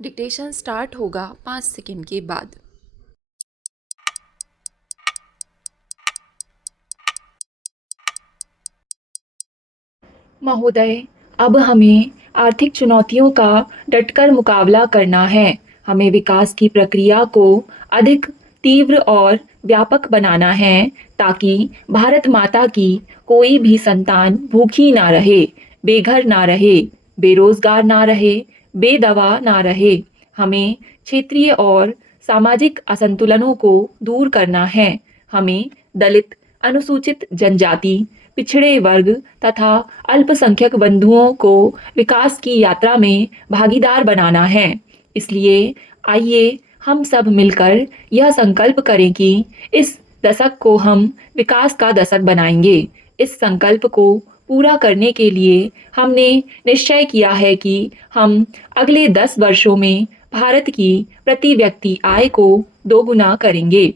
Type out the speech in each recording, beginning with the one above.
Dictation start होगा 5 second के बाद। महोदय, अब हमें आर्थिक चुनौतियों का डटकर मुकाबला करना है। हमें विकास की प्रक्रिया को अधिक तीव्र और व्यापक बनाना है ताकि भारत माता की कोई भी संतान भूखी ना रहे, बेघर ना रहे, बेरोजगार ना रहे, बेदवा ना रहे। हमें क्षेत्रीय और सामाजिक असंतुलनों को दूर करना है। हमें दलित, अनुसूचित जनजाति, पिछड़े वर्ग तथा अल्पसंख्यक बंधुओं को विकास की यात्रा में भागीदार बनाना है। इसलिए आइए हम सब मिलकर यह संकल्प करें कि इस दशक को हम विकास का दशक बनाएंगे। इस संकल्प को पूरा करने के लिए हमने निश्चय किया है कि हम अगले 10 वर्षों में भारत की प्रति व्यक्ति आय को दोगुना करेंगे।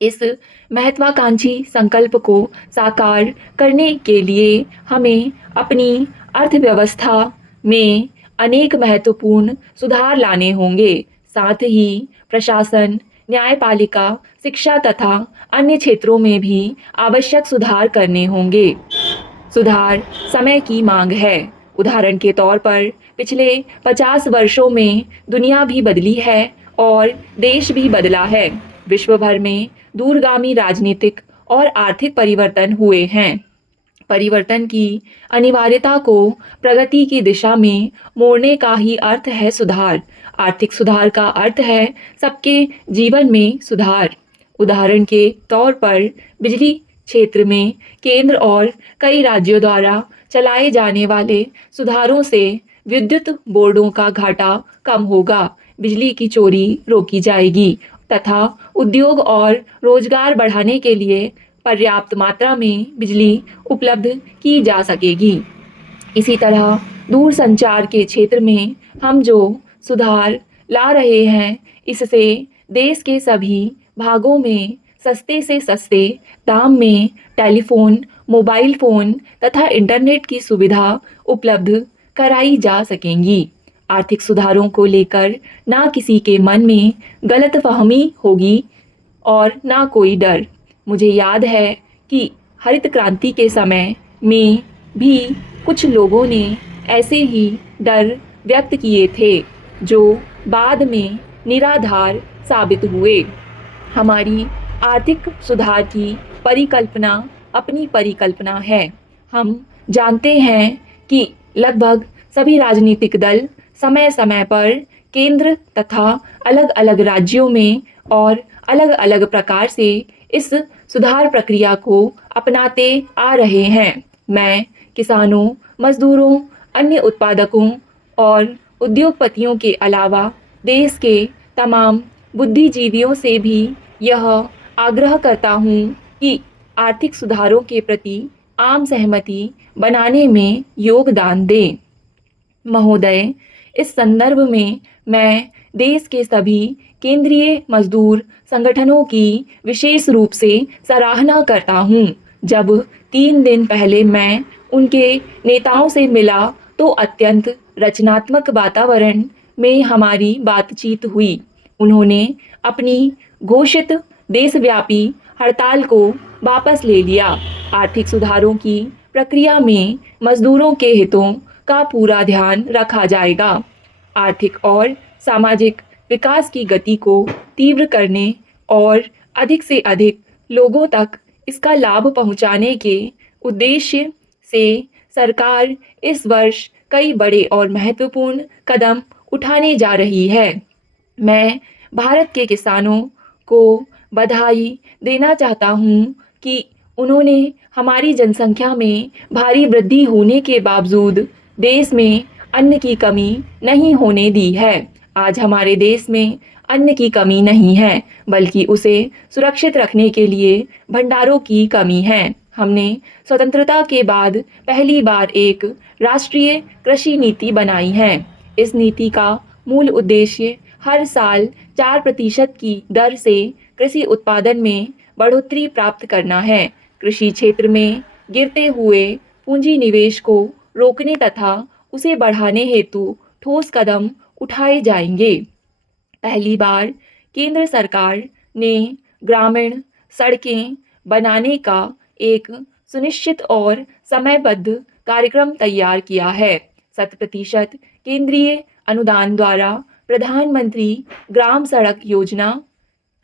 इस महत्वाकांक्षी संकल्प को साकार करने के लिए हमें अपनी अर्थव्यवस्था में अनेक महत्वपूर्ण सुधार लाने होंगे। साथ ही प्रशासन, न्यायपालिका, शिक्षा तथा अन्य क्षेत्रों में भी आवश्यक सुधार करने होंगे। सुधार समय की मांग है। उदाहरण के तौर पर पिछले 50 वर्षों में दुनिया भी बदली है और देश भी बदला है। विश्व भर में दूरगामी राजनीतिक और आर्थिक परिवर्तन हुए हैं। परिवर्तन की अनिवार्यता को प्रगति की दिशा में मोड़ने का ही अर्थ है सुधार। आर्थिक सुधार का अर्थ है सबके जीवन में सुधार। उदाहरण के तौर पर बिजली क्षेत्र में केंद्र और कई राज्यों द्वारा चलाए जाने वाले सुधारों से विद्युत बोर्डों का घाटा कम होगा, बिजली की चोरी रोकी जाएगी तथा उद्योग और रोजगार बढ़ाने के लिए पर्याप्त मात्रा में बिजली उपलब्ध की जा सकेगी। इसी तरह दूरसंचार के क्षेत्र में हम जो सुधार ला रहे हैं, इससे देश के सभी भागों में सस्ते से सस्ते दाम में टेलीफोन, मोबाइल फ़ोन तथा इंटरनेट की सुविधा उपलब्ध कराई जा सकेंगी। आर्थिक सुधारों को लेकर ना किसी के मन में गलतफहमी होगी और ना कोई डर। मुझे याद है कि हरित क्रांति के समय में भी कुछ लोगों ने ऐसे ही डर व्यक्त किए थे, जो बाद में निराधार साबित हुए। हमारी आर्थिक सुधार की परिकल्पना अपनी परिकल्पना है। हम जानते हैं कि लगभग सभी राजनीतिक दल समय समय पर केंद्र तथा अलग अलग राज्यों में और अलग अलग प्रकार से इस सुधार प्रक्रिया को अपनाते आ रहे हैं। मैं किसानों, मजदूरों, अन्य उत्पादकों और उद्योगपतियों के अलावा देश के तमाम बुद्धिजीवियों से भी यह आग्रह करता हूँ कि आर्थिक सुधारों के प्रति आम सहमति बनाने में योगदान दें। महोदय, इस संदर्भ में मैं देश के सभी केंद्रीय मजदूर संगठनों की विशेष रूप से सराहना करता हूँ। जब 3 दिन पहले मैं उनके नेताओं से मिला तो अत्यंत रचनात्मक वातावरण में हमारी बातचीत हुई। उन्होंने अपनी घोषित देशव्यापी हड़ताल को वापस ले लिया। आर्थिक सुधारों की प्रक्रिया में मजदूरों के हितों का पूरा ध्यान रखा जाएगा। आर्थिक और सामाजिक विकास की गति को तीव्र करने और अधिक से अधिक लोगों तक इसका लाभ पहुंचाने के उद्देश्य से सरकार इस वर्ष कई बड़े और महत्वपूर्ण कदम उठाने जा रही है। मैं भारत के किसानों को बधाई देना चाहता हूँ कि उन्होंने हमारी जनसंख्या में भारी वृद्धि होने के बावजूद देश में अन्न की कमी नहीं होने दी है। आज हमारे देश में अन्न की कमी नहीं है, बल्कि उसे सुरक्षित रखने के लिए भंडारों की कमी है। हमने स्वतंत्रता के बाद पहली बार एक राष्ट्रीय कृषि नीति बनाई है। इस नीति का मूल उद्देश्य हर साल 4% की दर से कृषि उत्पादन में बढ़ोतरी प्राप्त करना है। कृषि क्षेत्र में गिरते हुए पूंजी निवेश को रोकने तथा उसे बढ़ाने हेतु ठोस कदम उठाए जाएंगे। पहली बार केंद्र सरकार ने ग्रामीण सड़कें बनाने का एक सुनिश्चित और समयबद्ध कार्यक्रम तैयार किया है। 100% केंद्रीय अनुदान द्वारा प्रधानमंत्री ग्राम सड़क योजना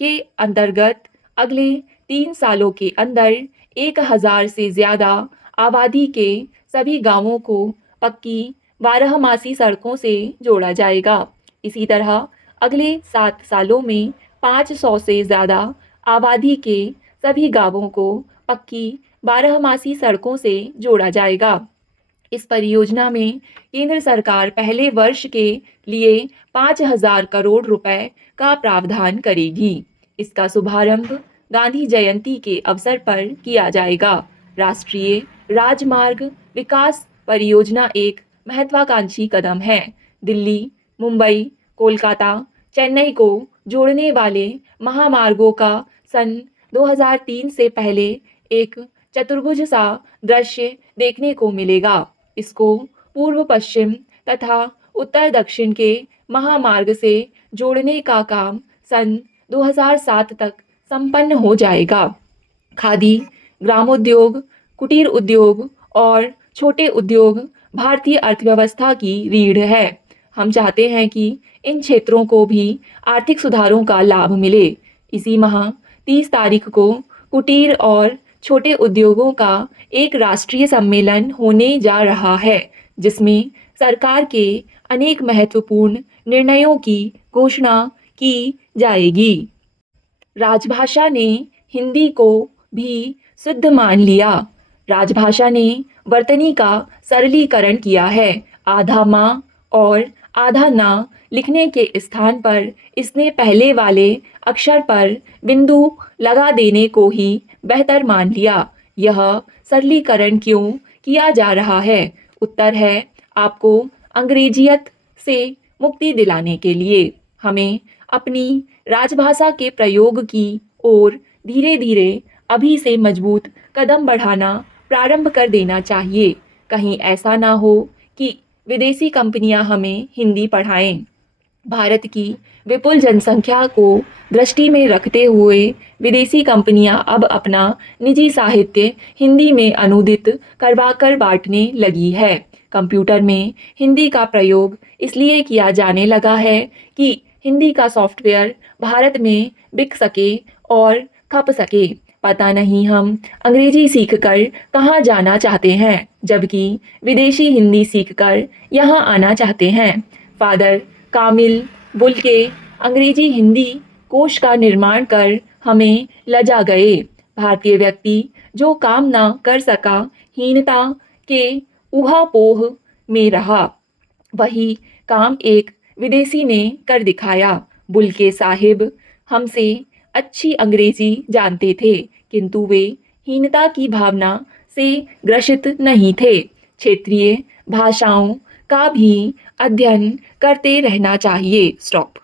के अंतर्गत अगले 3 सालों के अंदर 1000 से ज़्यादा आबादी के सभी गांवों को पक्की बारहमासी सड़कों से जोड़ा जाएगा। इसी तरह अगले 7 सालों में 500 से ज़्यादा आबादी के सभी गांवों को पक्की बारहमासी सड़कों से जोड़ा जाएगा। इस परियोजना में केंद्र सरकार पहले वर्ष के लिए 5,000 करोड़ रुपए का प्रावधान करेगी। इसका शुभारंभ गांधी जयंती के अवसर पर किया जाएगा। राष्ट्रीय राजमार्ग विकास परियोजना एक महत्वाकांक्षी कदम है। दिल्ली, मुंबई, कोलकाता, चेन्नई को जोड़ने वाले महामार्गों का सन 2003 से पहले एक चतुर्भुज सा दृश्य देखने को मिलेगा। इसको पूर्व पश्चिम तथा उत्तर दक्षिण के महामार्ग से जोड़ने का काम सन 2007 तक संपन्न हो जाएगा। खादी, ग्रामोद्योग, कुटीर उद्योग और छोटे उद्योग भारतीय अर्थव्यवस्था की रीढ़ है। हम चाहते हैं कि इन क्षेत्रों को भी आर्थिक सुधारों का लाभ मिले। इसी माह 30 तारीख को कुटीर और छोटे उद्योगों का एक राष्ट्रीय सम्मेलन होने जा रहा है, जिसमें सरकार के अनेक महत्वपूर्ण निर्णयों की घोषणा की जाएगी। राजभाषा ने हिंदी को भी शुद्ध मान लिया। राजभाषा ने वर्तनी का सरलीकरण किया है। आधा माँ और आधा ना लिखने के स्थान पर इसने पहले वाले अक्षर पर बिंदु लगा देने को ही बेहतर मान लिया। यह सरलीकरण क्यों किया जा रहा है? उत्तर है आपको अंग्रेजियत से मुक्ति दिलाने के लिए। हमें अपनी राजभाषा के प्रयोग की ओर धीरे धीरे अभी से मजबूत कदम बढ़ाना प्रारंभ कर देना चाहिए। कहीं ऐसा ना हो कि विदेशी कंपनियां हमें हिंदी पढ़ाएं। भारत की विपुल जनसंख्या को दृष्टि में रखते हुए विदेशी कंपनियां अब अपना निजी साहित्य हिंदी में अनुदित करवाकर बांटने लगी है। कंप्यूटर में हिंदी का प्रयोग इसलिए किया जाने लगा है कि हिंदी का सॉफ्टवेयर भारत में बिक सके और खप सके। पता नहीं हम अंग्रेजी सीखकर कहाँ जाना चाहते हैं, जबकि विदेशी हिंदी सीखकर यहाँ आना चाहते हैं। फादर कामिल बुल्के अंग्रेजी हिंदी कोश का निर्माण कर हमें लजा गए। भारतीय व्यक्ति जो काम ना कर सका, हीनता के ऊहापोह में रहा, वही काम एक विदेशी ने कर दिखाया। बुल्के साहिब हमसे अच्छी अंग्रेजी जानते थे, किंतु वे हीनता की भावना से ग्रसित नहीं थे। क्षेत्रीय भाषाओं का भी अध्ययन करते रहना चाहिए। स्टॉप।